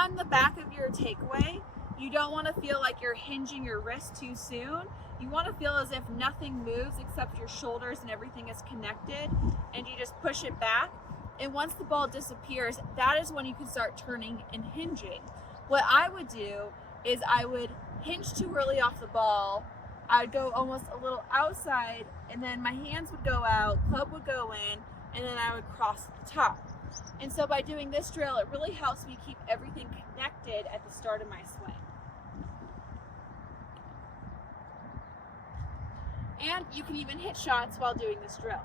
on the back of your takeaway, you don't want to feel like you're hinging your wrist too soon. You want to feel as if nothing moves except your shoulders and everything is connected, and you just push it back. And once the ball disappears, that is when you can start turning and hinging. What I would do is I would hinge too early off the ball. I'd go almost a little outside, and then my hands would go out, club would go in, and then I would cross the top. And so by doing this drill, it really helps me keep everything connected at the start of my swing. And you can even hit shots while doing this drill.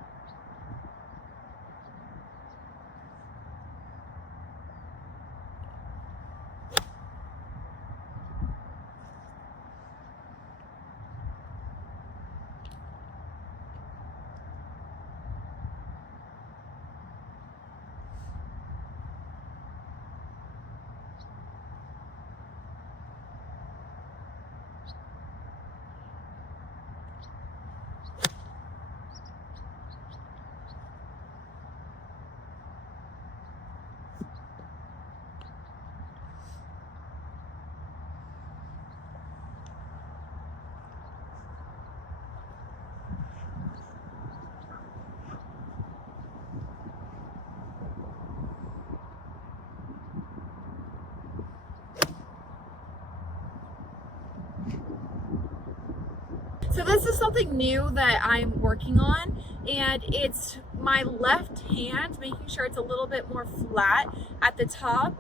So this is something new that I'm working on, and it's my left hand, making sure it's a little bit more flat at the top.